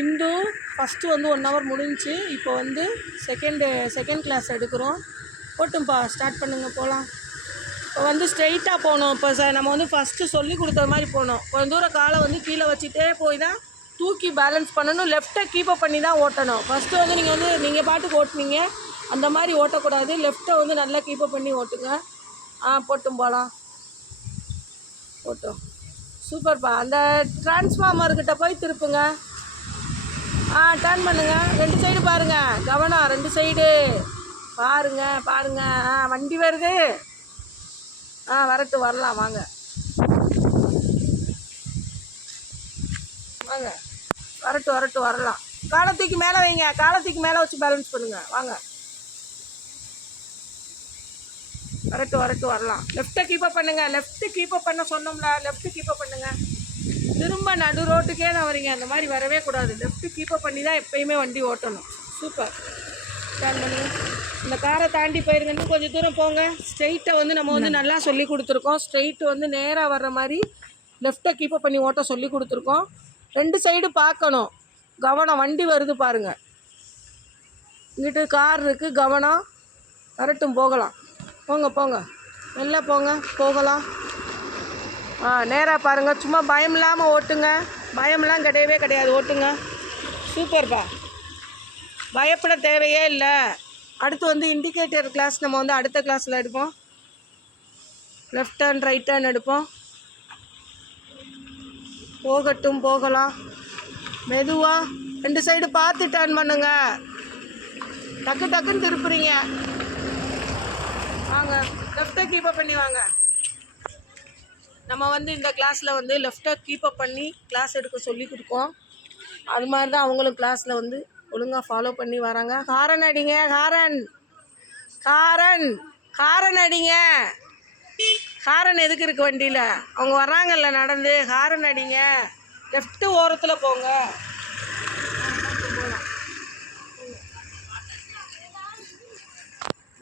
Hindu first வந்து 1 hour முடிஞ்சு. இப்போ வந்து செகண்ட் கிளாஸ் எடுக்கிறோம். போட்டும்பா, ஸ்டார்ட் பண்ணுங்க, போகலாம். இப்போ வந்து ஸ்ட்ரெயிட்டாக போகணும். இப்போ நம்ம வந்து ஃபஸ்ட்டு சொல்லி கொடுத்த மாதிரி போகணும். கொஞ்சம் தூரம் காலை வந்து கீழே வச்சுட்டே போய் தான் தூக்கி பேலன்ஸ் பண்ணணும். லெஃப்ட்டை கீப்பப் பண்ணி தான் ஓட்டணும். ஃபஸ்ட்டு வந்து நீங்கள் பாட்டுக்கு ஓட்டுனீங்க, அந்த மாதிரி ஓட்டக்கூடாது. லெஃப்ட்டை வந்து நல்லா கீப்பப் பண்ணி ஓட்டுங்க. போட்டும் போகலாம். போட்டோம். சூப்பர்ப்பா. அந்த டிரான்ஸ்ஃபார்மர்கிட்ட போய் திருப்புங்க. டர்ன் பண்ணுங்கள். 2 சைடு பாருங்கள். கவனம், 2 சைடு பாருங்கள். வண்டி வருது. வரட்டும், வரலாம். வாங்க வரட்டும், வரலாம். காலத்துக்கு மேலே வைங்க. காலத்துக்கு மேலே வச்சு பேலன்ஸ் பண்ணுங்கள். வாங்க, வரட்டும், வரலாம். லெஃப்ட்டை கீப்பப் பண்ணுங்கள். லெஃப்ட்டு கீப்பப் பண்ண சொன்னோம்ல, லெஃப்ட்டு கீப்பப் பண்ணுங்கள். திரும்ப நடு ரோட்டுக்கே தான் வரீங்க. அந்த மாதிரி வரவே கூடாது. லெஃப்ட்டு கீப்பப் பண்ணி தான் எப்பயுமே வண்டி ஓட்டணும். சூப்பர். ஸ்டார்ட் பண்ணுங்க. இந்த காரை தாண்டி போயிருங்க. இன்னும் கொஞ்சம் தூரம் போங்க. ஸ்ட்ரெயிட்டை வந்து நம்ம வந்து நல்லா சொல்லி கொடுத்துருக்கோம். ஸ்ட்ரெயிட்டு வந்து நேராக வர்ற மாதிரி லெஃப்ட்டை கீப்பப் பண்ணி ஓட்ட சொல்லி கொடுத்துருக்கோம். 2 சைடு பார்க்கணும். கவனம், வண்டி வருது பாருங்கள். இங்கிட்டு கார் இருக்குது. கவனம். வரட்டும், போகலாம். போங்க நல்லா போகலாம். நேராக பாருங்கள். சும்மா பயம் இல்லாமல் ஓட்டுங்க. பயம்லாம் கிடையவே கிடையாது. ஓட்டுங்க. சூப்பர்ப்பா. பயப்பட தேவையே இல்லை. அடுத்து வந்து இண்டிகேட்டர் கிளாஸ் நம்ம வந்து அடுத்த கிளாஸில் எடுப்போம். லெஃப்ட் டர்ன், ரைட் டர்ன் எடுப்போம். போகலாம். மெதுவாக 2 சைடு பார்த்து டர்ன் பண்ணுங்க. டக்குன்னு திருப்புறீங்க. வாங்க, லெஃப்ட்டை கீப்பப் பண்ணி வாங்க. நம்ம வந்து இந்த கிளாஸில் வந்து லெஃப்ட்டை கீப்பப் பண்ணி கிளாஸ் எடுக்க சொல்லி கொடுப்போம். அது மாதிரி தான் அவங்களும் கிளாஸில் வந்து ஒழுங்காக ஃபாலோ பண்ணி வராங்க. ஹாரன் அடிங்க. ஹாரன் அடிங்க. ஹாரன் எதுக்கு இருக்குது வண்டியில்? அவங்க வர்றாங்கல்ல நடந்து. ஹாரன் அடிங்க. லெஃப்ட்டு ஓரத்தில் போங்க.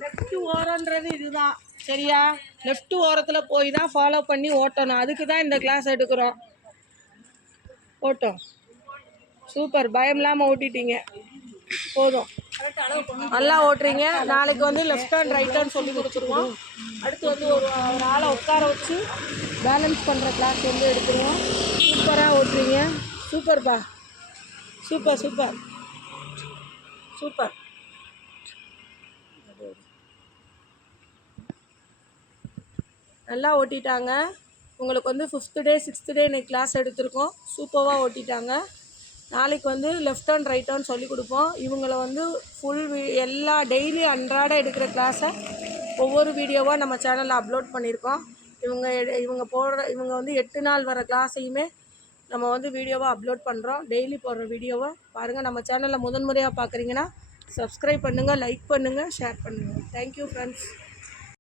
லெஃப்ட்டு ஓரன்றது இதுதான், சரியா? லெஃப்ட்டு ஓரத்தில் போய் தான் ஃபாலோ பண்ணி ஓட்டணும். அதுக்கு தான் இந்த கிளாஸ் எடுக்கிறோம். ஓட்டம் சூப்பர். பயம் இல்லாமல் ஓட்டிட்டீங்க. போதும், நல்லா ஓட்டுறீங்க. நாளைக்கு வந்து லெஃப்ட் டர்ன், ரைட் டர்ன் சொல்லி கொடுத்துருவோம். அடுத்து வந்து ஒரு ஆளை உட்கார வச்சு பேலன்ஸ் பண்ணுற கிளாஸ் வந்து எடுத்துருவோம். சூப்பராக ஓட்டுறீங்க. சூப்பர்ப்பா. சூப்பர். நல்லா ஓட்டிட்டாங்க. உங்களுக்கு வந்து 5th டே 6th டே இன்னைக்கு கிளாஸ் எடுத்திருக்கோம். சூப்பராக ஓட்டிட்டாங்க. நாளைக்கு வந்து லெஃப்ட் டர்ன், ரைட் டர்ன் சொல்லி கொடுப்போம். இவங்களை வந்து எல்லா டெய்லி அன்றாட எடுக்கிற கிளாஸை ஒவ்வொரு வீடியோவாக நம்ம சேனலில் அப்லோட் பண்ணியிருக்கோம். இவங்க வந்து 8 நாள் வர கிளாஸையுமே நம்ம வந்து வீடியோவாக அப்லோட் பண்ணுறோம். டெய்லி போடுற வீடியோவை பாருங்கள். நம்ம சேனலில் முதன்முறையாக பார்க்குறீங்கன்னா சப்ஸ்கிரைப் பண்ணுங்கள், லைக் பண்ணுங்கள், ஷேர் பண்ணுங்கள். Thank you friends.